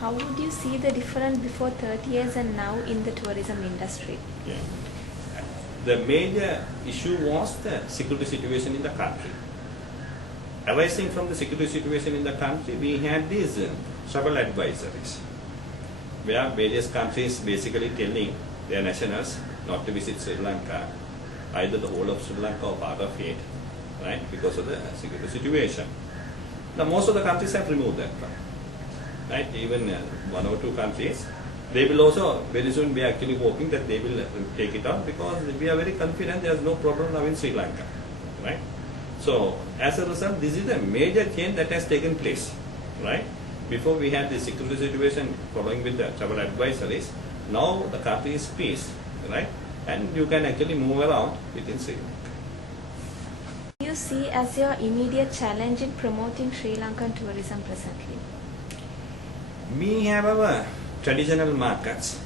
how would you see the difference before 30 years and now in the tourism industry? Yeah. The major issue was the security situation in the country. Arising from the security situation in the country, we had these travel advisories, where various countries basically telling their nationals not to visit Sri Lanka, either the whole of Sri Lanka or part of it, right, because of the security situation. Now, most of the countries have removed that one, right? Even one or two countries, they will also very soon be actually hoping that they will take it out, because we are very confident there is no problem now in Sri Lanka, right? So, as a result, this is a major change that has taken place, right? Before we had the security situation following with the travel advisories, now the country is peace, right? And you can actually move around within Sri Lanka. What do you see as your immediate challenge in promoting Sri Lankan tourism presently? We have our traditional markets.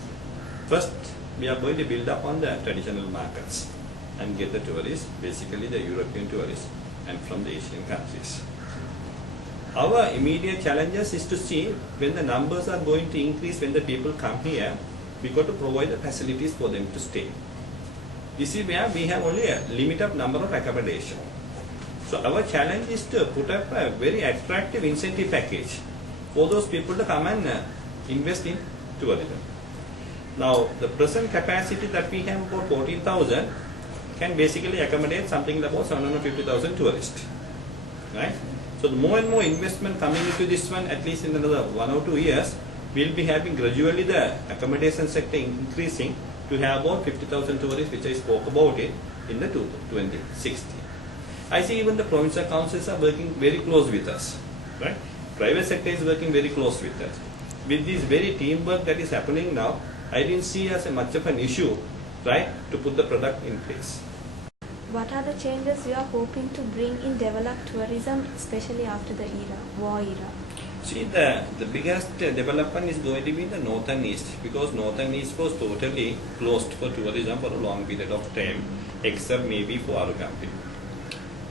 First, we are going to build up on the traditional markets and get the tourists, basically the European tourists and from the Asian countries. Our immediate challenges is to see when the numbers are going to increase, when the people come here, we got to provide the facilities for them to stay. This is where we have only a limited number of accommodation. So our challenge is to put up a very attractive incentive package for those people to come and invest in tourism. Now, the present capacity that we have about 14,000 can basically accommodate something about 750,000 tourists, right? So, the more and more investment coming into this one, at least in another 1 or 2 years, we'll be having gradually the accommodation sector increasing to have about 50,000 tourists, which I spoke about it in the 2060. I see even the provincial councils are working very close with us, right? Private sector is working very close with us. With this very teamwork that is happening now, I didn't see as a much of an issue, right, to put the product in place. What are the changes you are hoping to bring in developed tourism, especially after the war era? See, the biggest development is going to be the northern east, because northern east was totally closed for tourism for a long period of time, except maybe for Arugampi.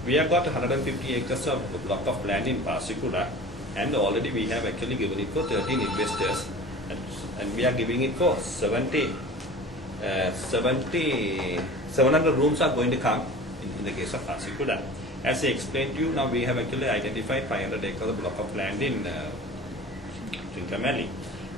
We have got 150 acres of block of land in Pasikuda, and already we have actually given it for 13 investors, and we are giving it for 700 rooms are going to come in the case of Pasikuda. As I explained to you, now we have actually identified 500 acres of block of land in Trincomalee.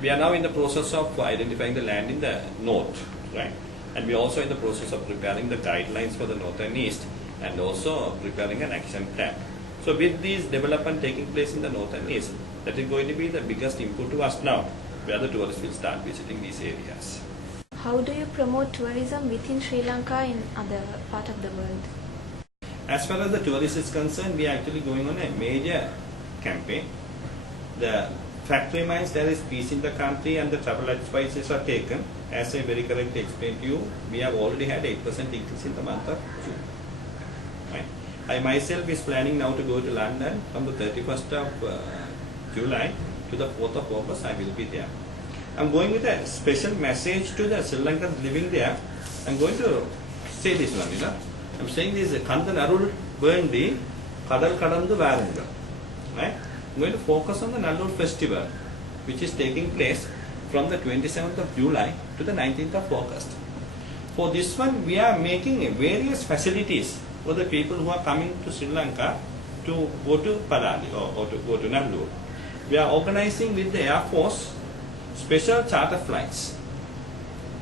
We are now in the process of identifying the land in the north, right? And we are also in the process of preparing the guidelines for the north and east, and also preparing an action plan. So with these development taking place in the north and east, that is going to be the biggest input to us now, where the tourists will start visiting these areas. How do you promote tourism within Sri Lanka in other part of the world? As far as the tourist is concerned, we are actually going on a major campaign. The fact remains there is peace in the country and the travel advices are taken. As I very correctly explained to you, we have already had 8% increase in the month of June. Right? I myself is planning now to go to London from the 31st of July to the 4th of August. I will be there. I'm going with a special message to the Sri Lankans living there. I'm going to say this one, I'm saying this Kanda Narul Burndi Kadal Kadandu Varanga. Right? I'm going to focus on the Nallur festival, which is taking place from the 27th of July to the 19th of August. For this one, we are making various facilities for the people who are coming to Sri Lanka to go to Palali or to go to Nallur. We are organizing with the Air Force special charter flights,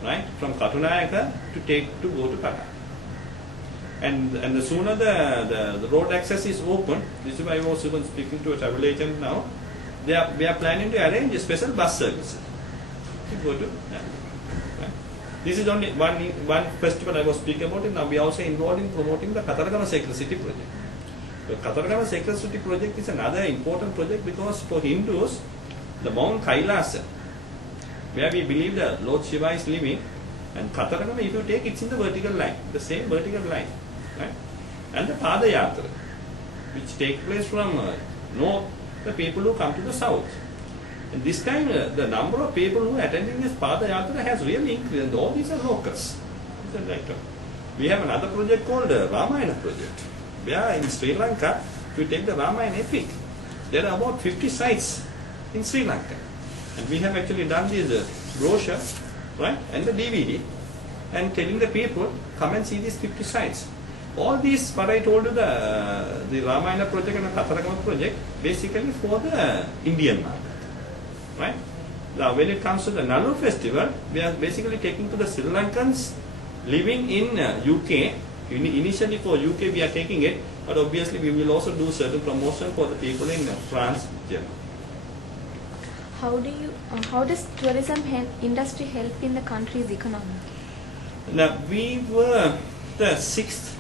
right, from Katunayaka to go to Palali. And the sooner the road access is open, this is why I was even speaking to a travel agent now, we are planning to arrange a special bus service to go to Nallur. Right? This is only one festival I was speaking about, and now we are also involved in promoting the Kataragama Sacred City project. The Kataragama Sacred City project is another important project because for Hindus, the Mount Kailasa, where we believe that Lord Shiva is living, and Kataragama, if you take, it's in the vertical line, the same vertical line, right? And the Padayatra, which take place from north, the people who come to the south. And this time, the number of people who are attending this Padayatra has really increased, and all these are locals. We have another project called Ramayana project, where in Sri Lanka, if you take the Ramayana epic, there are about 50 sites in Sri Lanka. And we have actually done this brochure, right, and the DVD, and telling the people, come and see these 50 sites. All these, what I told you, the Ramayana project and the Katharakama project, basically for the Indian market, right? Now, when it comes to the Nalur festival, we are basically taking to the Sri Lankans living in UK. Initially for UK we are taking it, but obviously we will also do certain promotion for the people in France, Germany. How does tourism industry help in the country's economy? Now, we were the 6th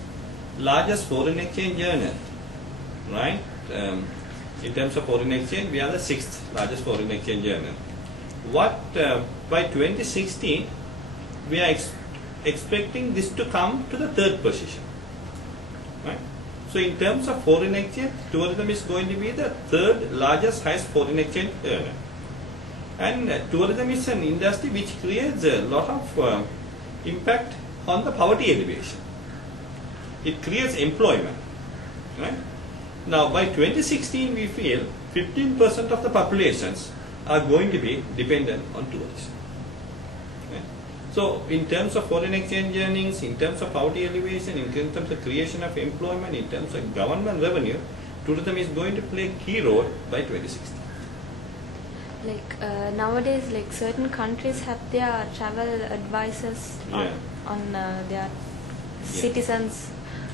largest foreign exchange earner, right? In terms of foreign exchange, we are the 6th largest foreign exchange earner. By 2016, we are expecting this to come to the 3rd position, right? So in terms of foreign exchange, tourism is going to be the 3rd largest highest foreign exchange earner. And tourism is an industry which creates a lot of impact on the poverty elevation. It creates employment, right? Now by 2016 we feel 15% of the populations are going to be dependent on tourism. Right? So in terms of foreign exchange earnings, in terms of poverty elevation, in terms of the creation of employment, in terms of government revenue, tourism is going to play a key role by 2016. Like nowadays, like certain countries have their travel advisors on their citizens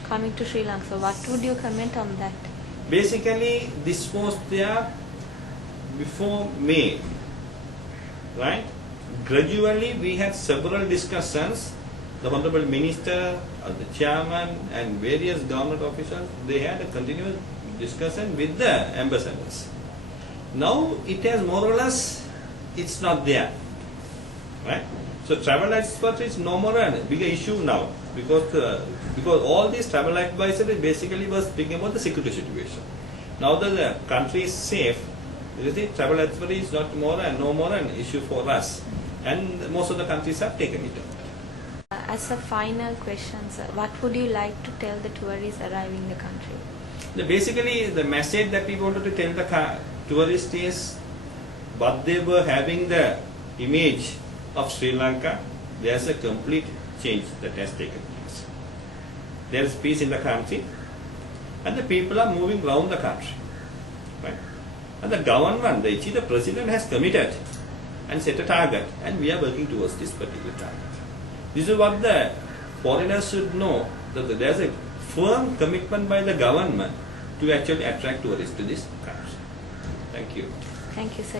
coming to Sri Lanka. So what would you comment on that? Basically, this was there before May, right? Gradually, we had several discussions. The Honorable Minister, the Chairman, and various government officials, they had a continuous discussion with the ambassadors. Now, it has more or less, it's not there, right? So, travel expert is no more a bigger issue now because all these travel advisories basically was speaking about the security situation. Now that the country is safe, the travel advisory is no more an issue for us, and most of the countries have taken it up. As a final question, sir, what would you like to tell the tourists arriving in the country? Basically, the message that we wanted to tell the tourists is what they were having the image of Sri Lanka, there's a complete change that has taken place. There is peace in the country, and the people are moving around the country, right? And the government, the president has committed and set a target, and we are working towards this particular target. This is what the foreigners should know, that there's a firm commitment by the government to actually attract tourists to this country. Thank you. Thank you, sir.